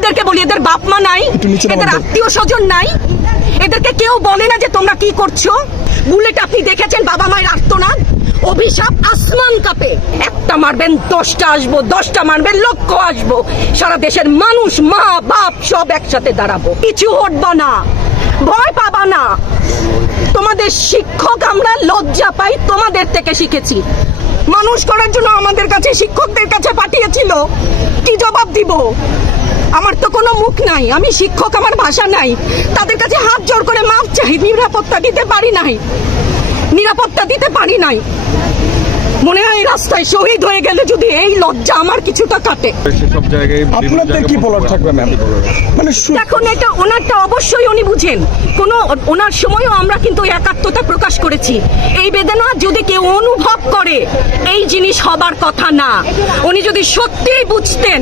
ভাইদেরকে বলি এদের বাপ মা নাই এদের আত্মীয় স্বজন নাই। এদেরকে কেউ বলে না যে তোমরা কি করছ। বুলেট আপনি দেখেছেন বাবা মায়ের আর্তনাদ? অভিশাপ আসমান কাপে। একটা মারবেন দশটা আসব দশটা মারবেন লক্ষ আসব। সারা দেশের মানুষ মা বাপ সব একসাথে দাঁড়াবো। কিছু হটবা না ভয় পাবা না। তোমাদের শিক্ষক আমরা লজ্জা পাই তোমাদের থেকে শিখেছি। মানুষ করার জন্য আমাদের কাছে, শিক্ষকদের কাছে পাঠিয়েছিল। কি জবাব দিব? আমার তো কোনো মুখ নাই, আমি শিক্ষক, আমার ভাষা নাই। তাদের কাছে হাত জোর করে মাপ চাই, নিরাপত্তা দিতে পারি নাই। নিরাপত্তা দিতে পারি নাই। হয় শহীদ হয়ে গেলে যদি এই লজ্জা আমার কিছুটা কাটে। সেসব জায়গায় আপনাদের কি বলার থাকবে ম্যাম মানে দেখুন এটা ওনারটা অবশ্যই উনি বুঝেন। কোনো ওনার সময়ও আমরা কিন্তু একাত্মতা প্রকাশ করেছি। এই বেদনা যদি কেউ অনুভব করে এই জিনিস হবার কথা না। উনি যদি সত্যিই বুঝতেন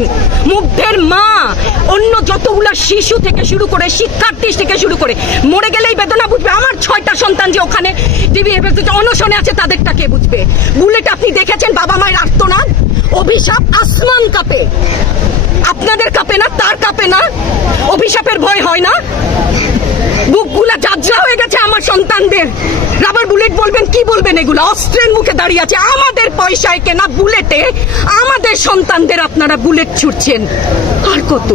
মুগ্ধের মা অন্য যতগুলা শিশু থেকে শুরু করে শিক্ষার্থী থেকে শুরু করে মরে গেলেই বেদনা বুঝবে। আমার ছয়টা সন্তান যে ওখানে অনশনে আছে, তাদেরটা কে বুঝবে? বুলেট আপনি দেখেছেন, বাবা মায়ের আর্তনাদ? অভিশাপ আসমান কাপে। আপনাদের কাপে না, তার কাপে না? অভিশাপের ভয় হয় না? বুকগুলা যাত্রা হয়ে গেছে আমার সন্তানদের। রাবার বুলেট বলবেন, কি বলবেন এগুলো? অস্ত্রের মুখে দাঁড়িয়ে আছে। আমাদের পয়সায় কেনা বুলেটে আমাদের সন্তানদের আপনারা বুলেট ছুটছেন। আর কত?